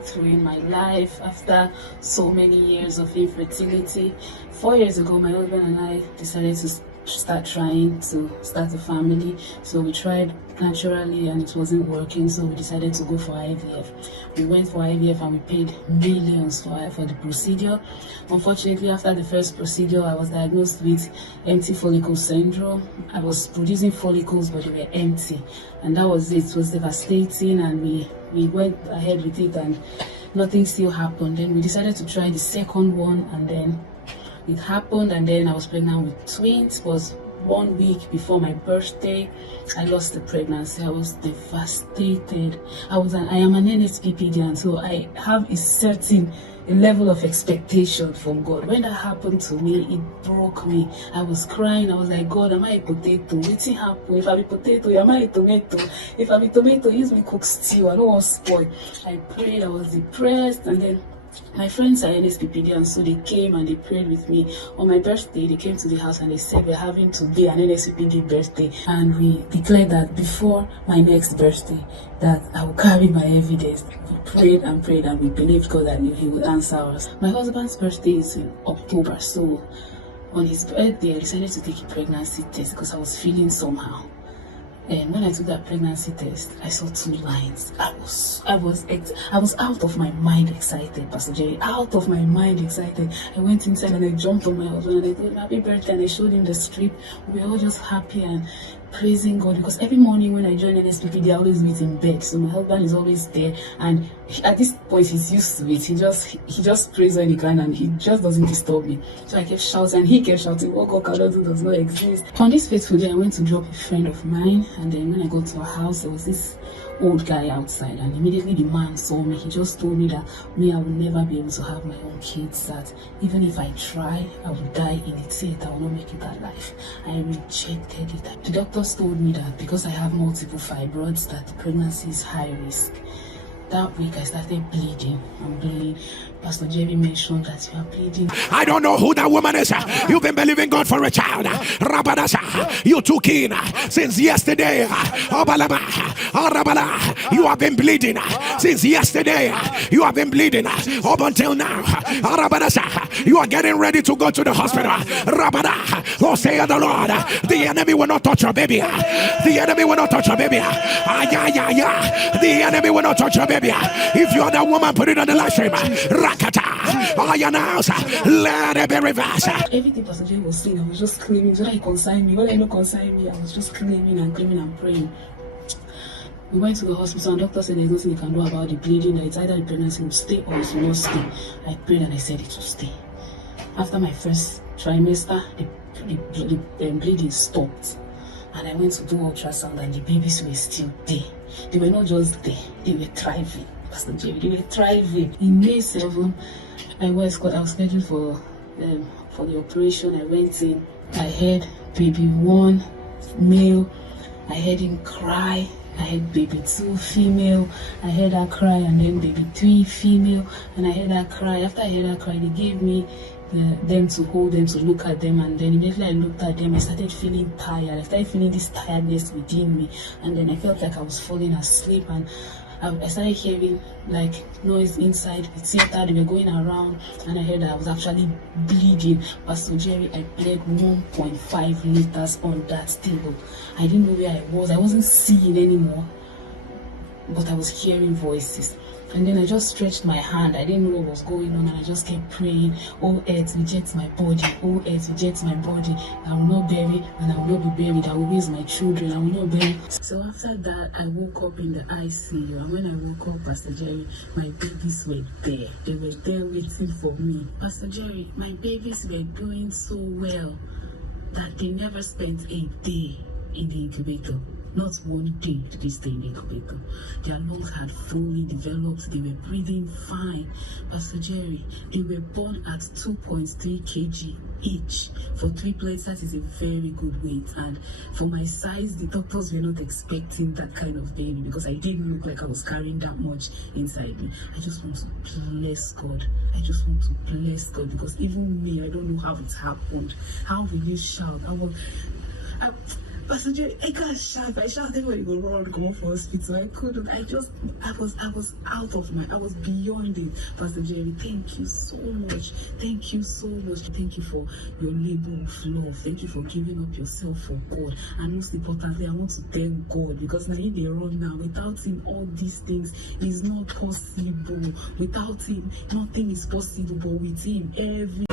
breakthrough in my life after so many years of infertility. 4 years ago, my husband and I decided to start trying to start a family. So we tried naturally and it wasn't working, so we decided to go for IVF. We went for IVF and we paid millions for the procedure. Unfortunately, after the first procedure, I was diagnosed with empty follicle syndrome. I was producing follicles, but they were empty, and that was it. It was devastating, and we went ahead with it and nothing still happened. Then we decided to try the second one, and then it happened, and then I was pregnant with twins. It was 1 week before my birthday. I lost the pregnancy. I was devastated. I am an NSPPD, and so I have a certain level of expectation from God. When that happened to me, it broke me. I was crying. I was like, God, am I a potato? Wetin happen? If I be potato, am I a tomato? If I be tomato, use me cook stew. I don't want spoil. I prayed. I was depressed, and then my friends are NSPPD, and so they came and they prayed with me. On my birthday, they came to the house and they said we're having today an NSPPD birthday, and we declared that before my next birthday that I will carry my evidence. We prayed and prayed, and we believed God that He would answer us. My husband's birthday is in October, so on his birthday I decided to take a pregnancy test because I was feeling somehow. And when I took that pregnancy test, I saw 2 lines. I was out of my mind excited, Pastor Jerry, out of my mind excited. I went inside and I jumped on my husband and I told him happy birthday, and I showed him the strip. We were all just happy and praising God, because every morning when I join NSPPD, I always meet in bed. So my husband is always there, and at this point he's used to it. He just prays when he can, and he just doesn't disturb me. So I kept shouting, and he kept shouting, what God cannot do does not exist. On this fateful day, I went to drop a friend of mine, and then when I got to her house, there was this old guy outside, and immediately the man saw me. He just told me that I will never be able to have my own kids, that even if I try, I will die in the theater. I will not make it alive. I rejected it. The doctors told me that because I have multiple fibroids, that the pregnancy is high risk. That week I started bleeding. I'm bleeding. Pastor Jerry mentioned that you are bleeding. I don't know who that woman is. You've been believing God for a child. You took in since yesterday. You have been bleeding since yesterday. You have been bleeding up until now. You are getting ready to go to the hospital. Oh, say the Lord, the enemy will not touch your baby. The enemy will not touch your baby. The enemy will not touch your baby. If you are that woman, put it on the live stream. Let it be reversed. Everything Pastor Jerry was saying, I was just screaming. So that he consigned me. When I don't consign me, I was just screaming and praying. We went to the hospital, and the doctor said there's nothing they can do about the bleeding, that it's either the pregnancy will stay or it will not stay. I prayed and I said it will stay. After my first trimester, the bleeding stopped, and I went to do ultrasound, and the babies were still there. They were not just there, they were thriving. Pastor Jerry, they were thriving. In May 7, I was scheduled for the operation. I went in. I heard baby 1 male. I heard him cry. I heard baby 2 female. I heard her cry, and then baby 3 female. And I heard her cry. After I heard her cry, they gave me them to hold them, to look at them, and then immediately I looked at them, I started feeling tired. I started feeling this tiredness within me, and then I felt like I was falling asleep, and I started hearing like noise inside the theater. They were going around, and I heard that I was actually bleeding. Pastor Jerry, I bled 1.5 liters on that table. I didn't know where I was. I wasn't seeing anymore, but I was hearing voices. And then I just stretched my hand. I didn't know what was going on, and I just kept praying, oh earth, reject my body. Oh earth, reject my body. I will not bury, and I will not be buried. I will raise my children. I will not bury. So after that, I woke up in the ICU. And when I woke up, Pastor Jerry, my babies were there. They were there waiting for me. Pastor Jerry, my babies were doing so well that they never spent a day in the incubator. Not 1 day did they stay in the incubator. Their lungs had fully developed. They were breathing fine. Pastor Jerry, they were born at 2.3 kg each. For triplets, that is a very good weight. And for my size, the doctors were not expecting that kind of baby, because I didn't look like I was carrying that much inside me. I just want to bless God. I just want to bless God, because even me, I don't know how it happened. How will you shout? Pastor Jerry, I can't shout. If I shout, everybody go run, go for hospital. I couldn't. I was out of I was beyond it. Pastor Jerry, thank you so much. Thank you so much. Thank you for your labor of love. Thank you for giving up yourself for God. And most importantly, I want to thank God, because now they run now. Without Him, all these things is not possible. Without Him, nothing is possible. But with Him, every